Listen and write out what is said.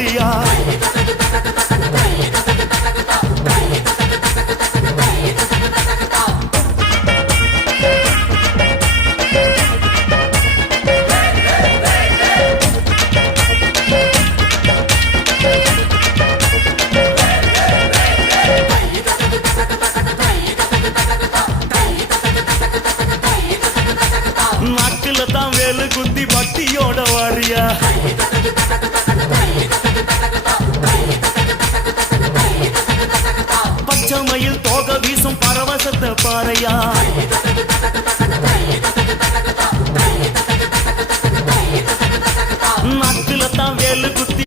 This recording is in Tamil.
வாரியா நாக்குல தான் வேலு குத்தி பட்டியோட வாரியா பச்சை மயில் தோக வீசும் பரவசத்தை பாறையா